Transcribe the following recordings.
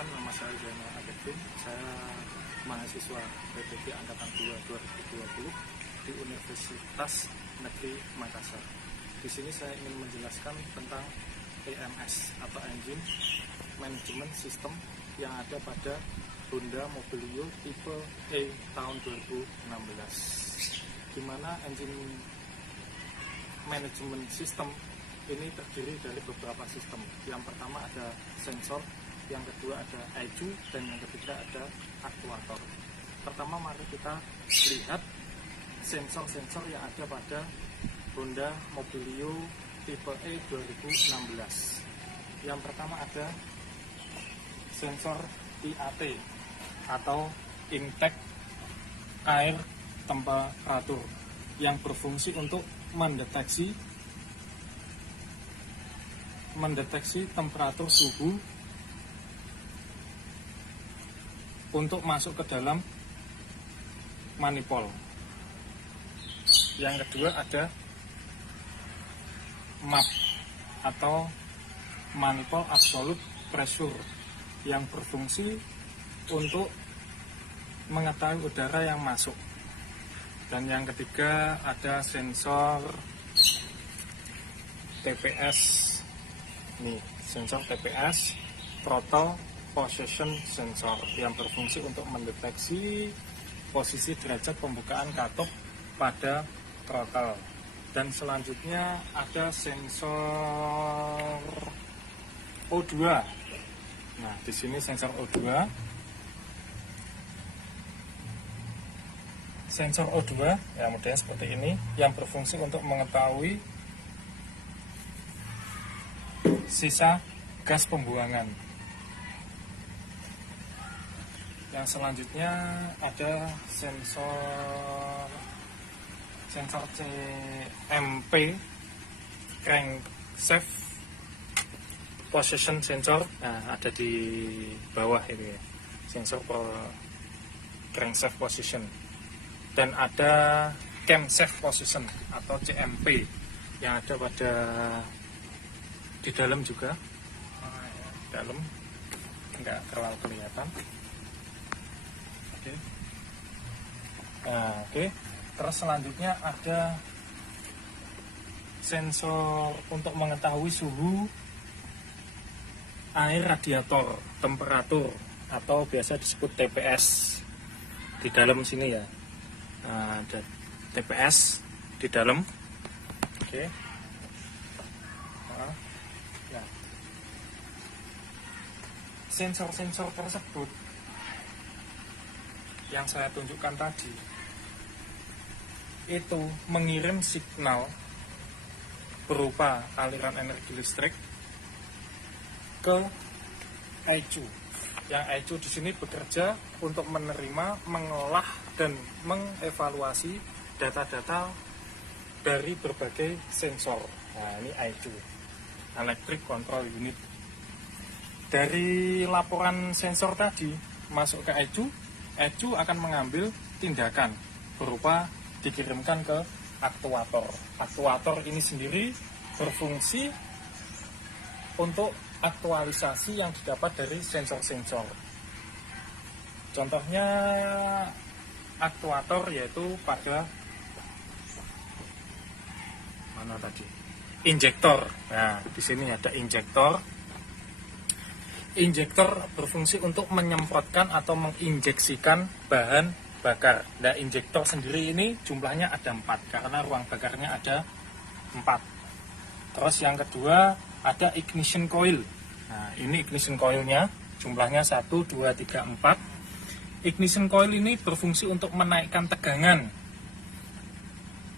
Perkenalkan, nama saya Zainal Abidin. Saya mahasiswa PPG Angkatan 2 2020 di Universitas Negeri Makassar. Di sini saya ingin menjelaskan tentang EMS atau Engine Management System yang ada pada Honda Mobilio tipe E tahun 2016. Di mana Engine Management System ini terdiri dari beberapa sistem. Yang pertama ada sensor, yang kedua ada ECU, dan yang ketiga ada aktuator. Pertama mari kita lihat sensor-sensor yang ada pada Honda Mobilio tipe E 2016. Yang pertama ada sensor IAT atau intake air temperatur yang berfungsi untuk mendeteksi temperatur suhu untuk masuk ke dalam manifold. Yang kedua ada MAP atau manifold absolute pressure yang berfungsi untuk mengetahui udara yang masuk. Dan yang ketiga ada sensor TPS. Nih, sensor TPS, throttle position sensor, yang berfungsi untuk mendeteksi posisi derajat pembukaan katup pada throttle. Dan selanjutnya ada sensor O2. Nah, di sini sensor O2. Sensor O2 ya modelnya seperti ini, yang berfungsi untuk mengetahui sisa gas pembuangan. Yang selanjutnya ada sensor CMP, crankshaft position sensor. Nah, ada di bawah ini ya, sensor crankshaft position. Dan ada camshaft position atau CMP yang ada pada di dalam juga, dalam nggak terlalu kelihatan. Oke. Nah, oke. Terus selanjutnya ada sensor untuk mengetahui suhu air radiator temperatur atau biasa disebut TPS di dalam sini ya. Nah, ada TPS di dalam. Oke. Nah, sensor-sensor tersebut yang saya tunjukkan tadi itu mengirim signal berupa aliran energi listrik ke ECU. Yang ECU di sini bekerja untuk menerima, mengolah, dan mengevaluasi data-data dari berbagai sensor. Nah, ini ECU, Electric Control Unit. Dari laporan sensor tadi masuk ke ECU, ECU akan mengambil tindakan berupa dikirimkan ke aktuator. Aktuator ini sendiri berfungsi untuk aktualisasi yang didapat dari sensor-sensor. Contohnya aktuator yaitu pada mana tadi? Injektor. Nah, di sini ada injektor. Injektor berfungsi untuk menyemprotkan atau menginjeksikan bahan bakar. Nah, injektor sendiri ini jumlahnya ada 4 karena ruang bakarnya ada 4. Terus yang kedua ada ignition coil. Nah, ini ignition coilnya jumlahnya 1, 2, 3, 4. Ignition coil ini berfungsi untuk menaikkan tegangan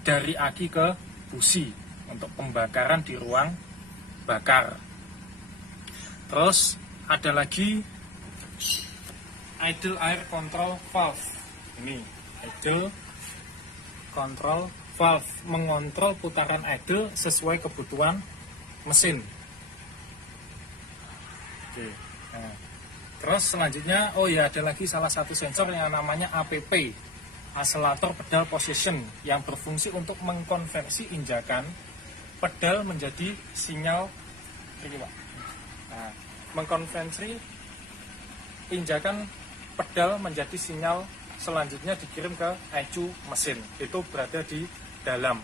dari aki ke busi untuk pembakaran di ruang bakar. Terus ada lagi idle air control valve. Ini idle control valve, mengontrol putaran idle sesuai kebutuhan mesin. Oke. Nah, terus selanjutnya ada lagi salah satu sensor yang namanya APP, Accelerator Pedal Position, yang berfungsi untuk mengkonversi injakan pedal menjadi sinyal ini, Pak. Nah, mengkonversi injakan pedal menjadi sinyal selanjutnya dikirim ke ECU mesin, itu berada di dalam.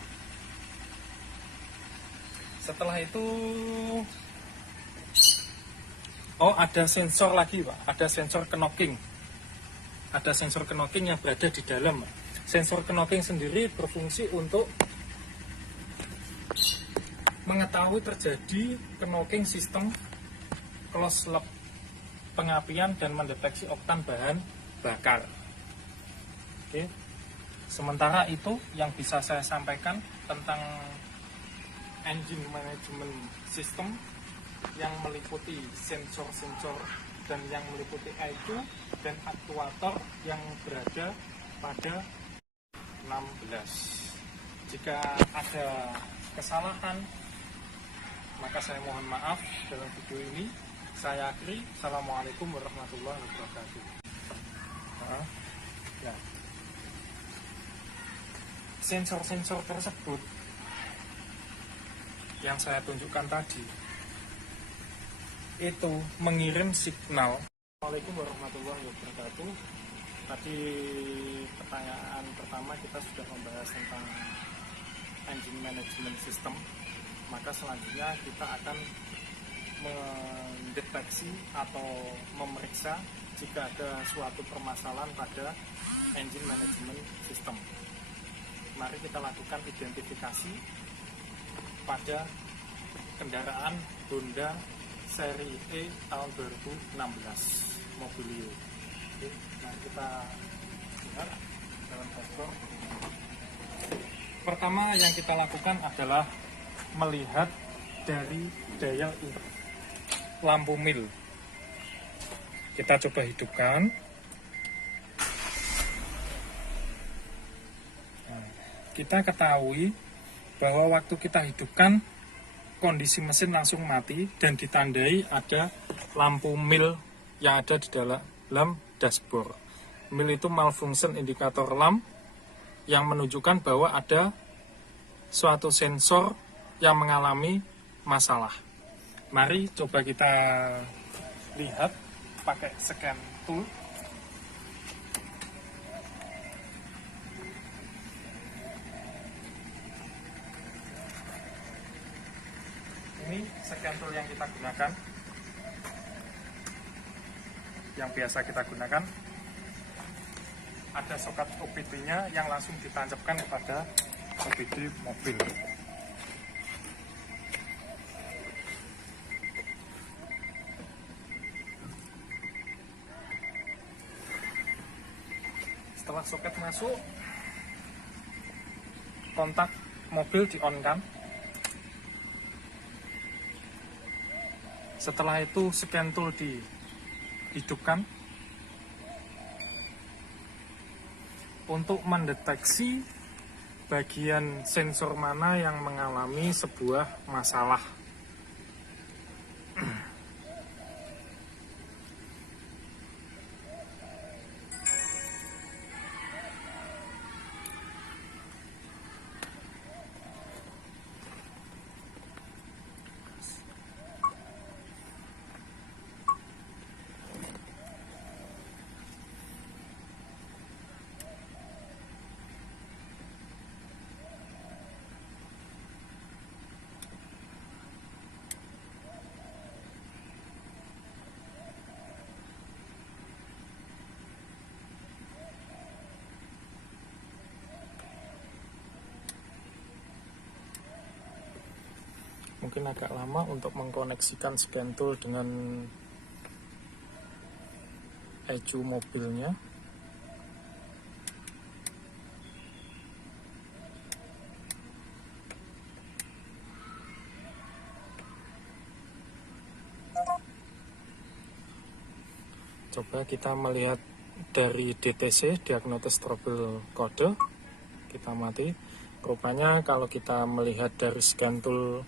Setelah itu ada sensor lagi Pak, ada sensor knocking. Ada sensor knocking yang berada di dalam. Sensor knocking sendiri berfungsi untuk mengetahui terjadi knocking sistem closed loop pengapian dan mendeteksi oktan bahan bakar. Oke. Sementara itu yang bisa saya sampaikan tentang engine management system yang meliputi sensor-sensor dan yang meliputi ECU dan aktuator yang berada pada 16. Jika ada kesalahan, maka saya mohon maaf dalam video ini. Saya akhiri. Assalamualaikum warahmatullahi wabarakatuh. Ya. Sensor-sensor tersebut yang saya tunjukkan tadi itu mengirim signal. Assalamualaikum warahmatullahi wabarakatuh. Tadi pertanyaan pertama kita sudah membahas tentang engine management system. Maka selanjutnya kita akan mendeteksi atau memeriksa jika ada suatu permasalahan pada engine management system. Mari kita lakukan identifikasi pada kendaraan Honda seri E tahun 2016 Mobilio. Oke, nah kita lihat dalam dashboard. Pertama yang kita lakukan adalah melihat dari dial lampu mil. Kita coba hidupkan. Nah, kita ketahui bahwa waktu kita hidupkan kondisi mesin langsung mati dan ditandai ada lampu mil yang ada di dalam dashboard. Mil itu malfunction indikator lamp yang menunjukkan bahwa ada suatu sensor yang mengalami masalah. Mari coba kita lihat pakai scan tool. Ini scan tool yang kita gunakan, yang biasa kita gunakan. Ada soket OBD-nya yang langsung ditancapkan kepada OBD mobil. Setelah soket masuk, kontak mobil di-on-kan. Setelah itu scan tool dihidupkan untuk mendeteksi bagian sensor mana yang mengalami sebuah masalah. Mungkin agak lama untuk mengkoneksikan scan tool dengan ECU mobilnya. Coba kita melihat dari DTC, diagnosis trouble code, kita mati. Rupanya kalau kita melihat dari scan tool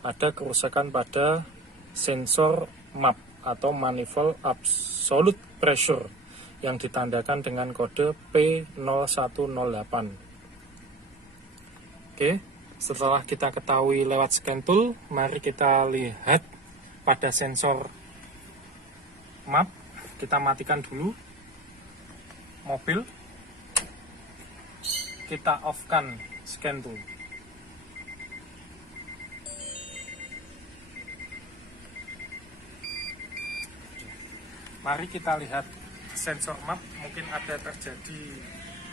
ada kerusakan pada sensor MAP atau manifold absolute pressure yang ditandakan dengan kode P0108. Oke, setelah kita ketahui lewat scan tool, mari kita lihat pada sensor MAP kita matikan dulu mobil, kita off-kan scan tool. Mari kita lihat sensor map, mungkin ada terjadi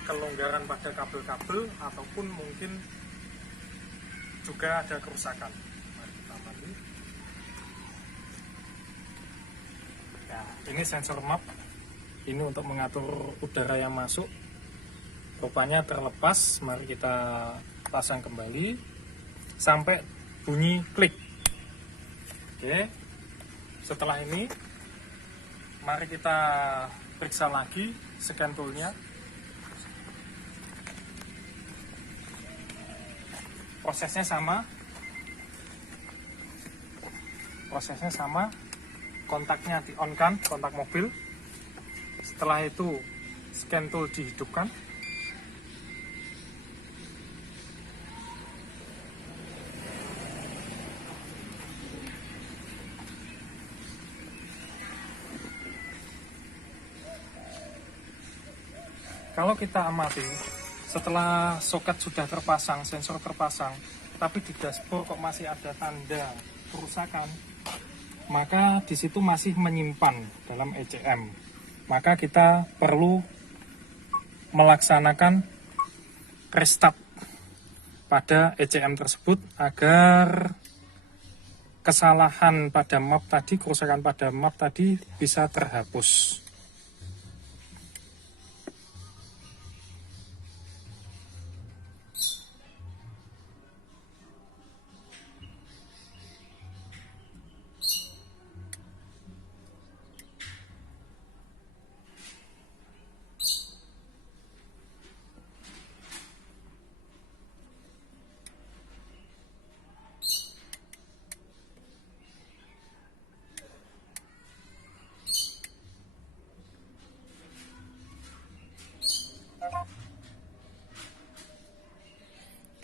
kelonggaran pada kabel-kabel ataupun mungkin juga ada kerusakan. Mari kita amati. Ya, ini sensor map. Ini untuk mengatur udara yang masuk. Rupanya terlepas. Mari kita pasang kembali sampai bunyi klik. Oke. Setelah ini mari kita periksa lagi scan toolnya. Prosesnya sama, kontaknya di on kan, kontak mobil. Setelah itu scan tool dihidupkan. Kalau kita amati, setelah soket sudah terpasang, sensor terpasang, tapi di dashboard kok masih ada tanda kerusakan, maka di situ masih menyimpan dalam ECM. Maka kita perlu melaksanakan restart pada ECM tersebut agar kesalahan pada map tadi, kerusakan pada map tadi bisa terhapus.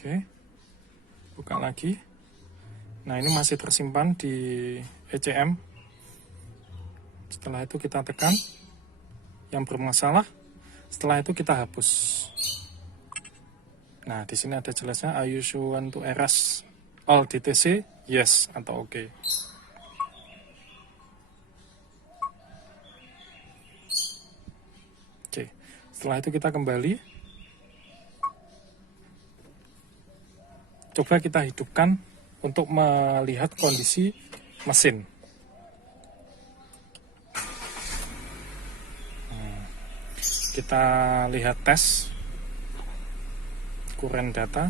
Oke, buka lagi. Nah, ini masih tersimpan di ECM. Setelah itu kita tekan yang bermasalah. Setelah itu kita hapus. Nah, di sini ada jelasnya, are you sure want to erase all DTC? Yes atau oke. Oke, setelah itu kita kembali. Coba kita hidupkan untuk melihat kondisi mesin. Kita lihat tes current data.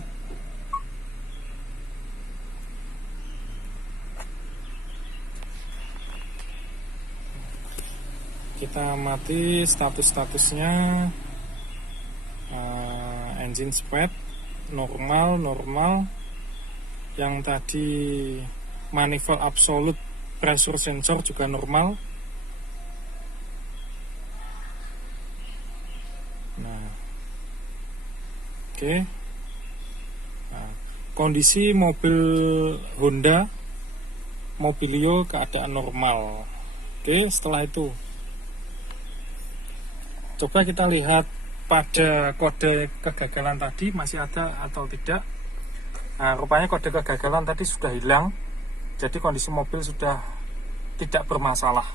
Kita amati status-statusnya, engine speed normal, yang tadi manifold absolute pressure sensor juga normal. Nah, oke. Nah, kondisi mobil Honda Mobilio keadaan normal. Oke, setelah itu coba kita lihat pada kode kegagalan tadi masih ada atau tidak. Nah, rupanya kode kegagalan tadi sudah hilang, jadi kondisi mobil sudah tidak bermasalah.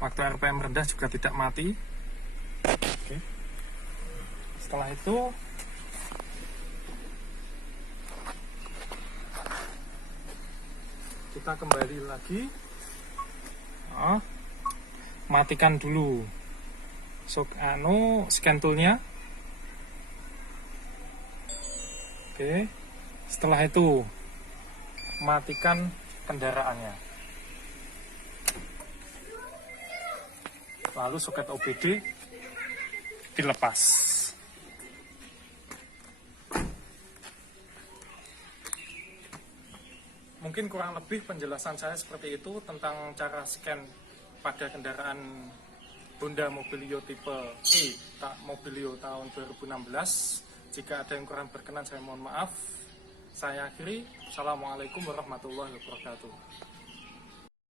Waktu RPM rendah juga tidak mati. Oke. Setelah itu kita kembali lagi, matikan dulu scan toolnya. Oke, setelah itu matikan kendaraannya, lalu soket OBD dilepas. Mungkin kurang lebih penjelasan saya seperti itu tentang cara scan pada kendaraan Honda Mobilio tipe E, Mobilio tahun 2016 Jika ada yang kurang berkenan saya mohon maaf. Saya akhiri. Assalamualaikum warahmatullahi wabarakatuh.